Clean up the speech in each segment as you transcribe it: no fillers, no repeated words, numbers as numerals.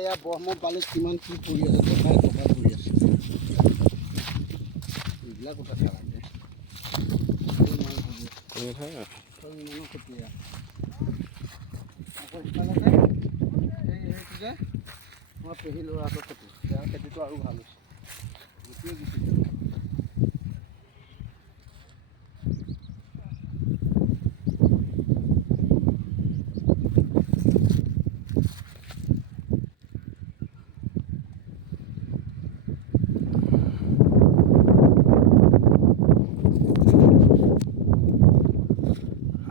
এয়া ব্ৰহ্মপালিত কিমান কি পৰি আছে টকা পৰি আছে এইবিলাক কথা চালাগে ইমানো কেতিয়া আকৌ সিফালে সেইটো যে মই পেহী ল'ৰাটোৰ খেতি তেওঁৰ খেতিটো আৰু ভাল হৈছে গোটেই গুচি যাব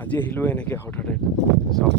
আজি আহিলোঁ এনেকৈ হঠাতে চাওক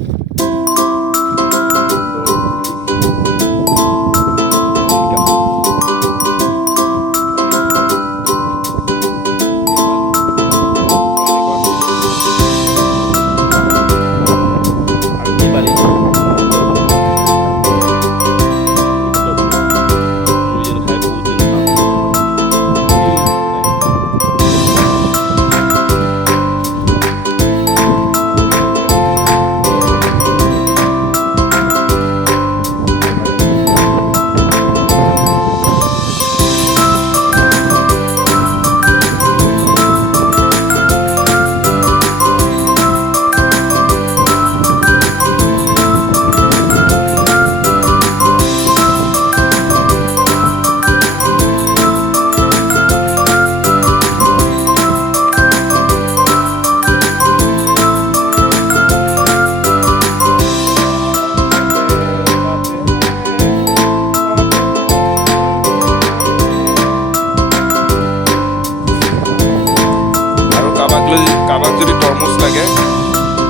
কাৰোবাক যদি তৰমুজ লাগে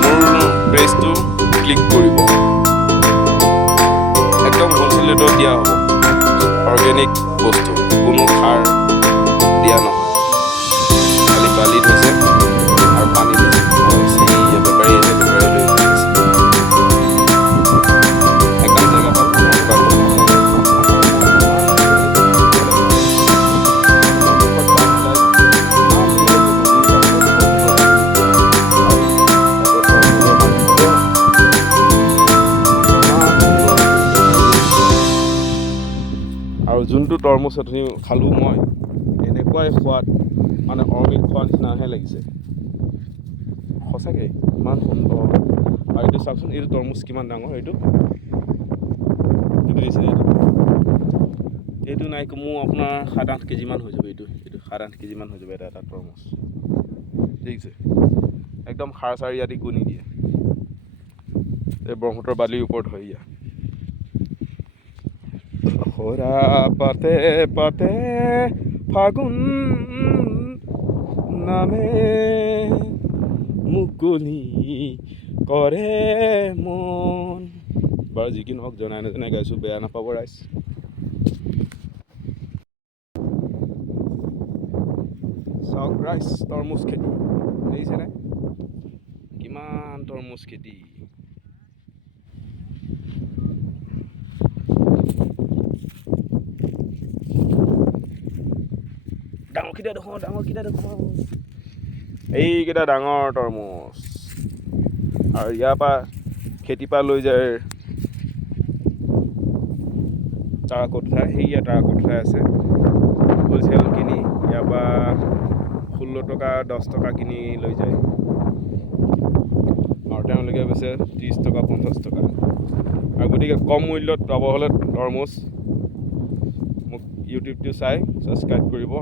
মোৰ পেজটো ক্লিক কৰিব একদম হ'লচেল ৰেটত দিয়া হ'ব অৰ্গেনিক বস্তু কোনো সাৰ দিয়া নহয় খালি বালি থৈছে আৰু পানী দিছে বেপাৰী আছে বেপাৰী লৈ গৈছে একদম জেগা ভাল আৰু যোনটো তৰমুজ অথনি খালোঁ মই এনেকুৱাই সোৱাদ মানে অমৃত খোৱাৰ নিচিনাহে লাগিছে সঁচাকৈ ইমান সুন্দৰ আৰু এইটো চাওকচোন এইটো তৰমুজ কিমান ডাঙৰ এইটো দিছে এইটো নাই মোৰ আপোনাৰ 7-8 কেজিমান হৈ যাব এইটো 7-8 কেজিমান হৈ যাব এটা তৰমুজ ঠিক আছে একদম সাৰ চাৰ ইয়াত একো নিদিয়ে এই ব্ৰহ্মপুত্ৰৰ বালিৰ ওপৰত হয় ইয়াত খৰা পাতে পাতে ফাগুন নামে মুকলি কৰে মন বাৰু যি কি নহওক জনাই নজনাই গাইছোঁ বেয়া নাপাব ৰাইজ চাওক ৰাইজ তৰমুজ খেতি দেখিছেনে কিমান তৰমুজ খেতি ডাঙৰকেইটা দেখোন এইকেইটা ডাঙৰ তৰমুজ আৰু ইয়াৰ পৰা খেতিৰ পৰা লৈ যায় তাৰাকত উঠাই সেয়া তাৰাকত উঠাই আছে হ'লচেল কিনি ইয়াৰ পৰা 16 টকা 10 টকা কিনি লৈ যায় আৰু তেওঁলোকে বেচে 30 টকা 50 টকা আৰু গতিকে কম মূল্যত পাব হ'লে তৰমুজ মোক ইউটিউবটো চাই ছাবস্ক্ৰাইব কৰিব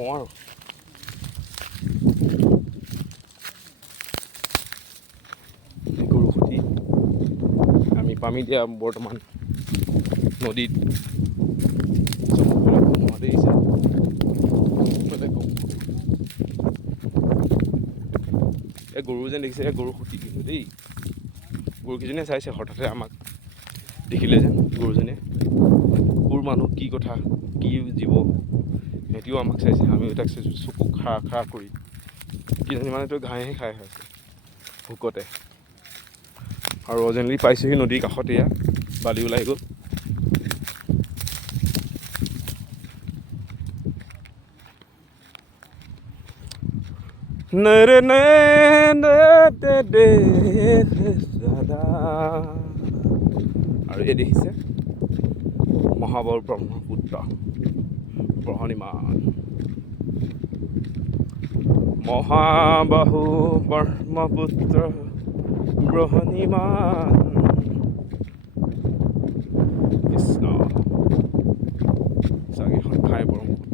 কওঁ আৰু গৰু খুটি আমি পামি দিয়া বৰ্তমান নদীত দেখিছে এই গৰু যেন দেখিছে এই গৰু খুটি কিন্তু দেই গৰুকেইজনীয়ে চাইছে হঠাতে আমাক দেখিলে যেন গৰুজনীয়ে কোৰ মানুহ কি কথা কি জীৱ সিহঁতিও আমাক চাইছে আমিও তাক চাইছোঁ চকু খাৰা খাৰা কৰি কিজনী মানেতো ঘাঁহে খাই আছে ভোকতে আৰু অজেনলি পাইছেহি নদীৰ কাষতে এয়া বালি ওলাই গ'ল নেৰে নে দে দাদা আৰু এই দেখিছে মহাবল ব্ৰহ্মপুত্ৰ ব্ৰহ্মনিমান মহাবাহু ব্ৰহ্মপুত্ৰ ব্ৰহ্মনিমান কৃষ্ণ চাগে এখন ঠাই ব্ৰহ্মপুত্ৰ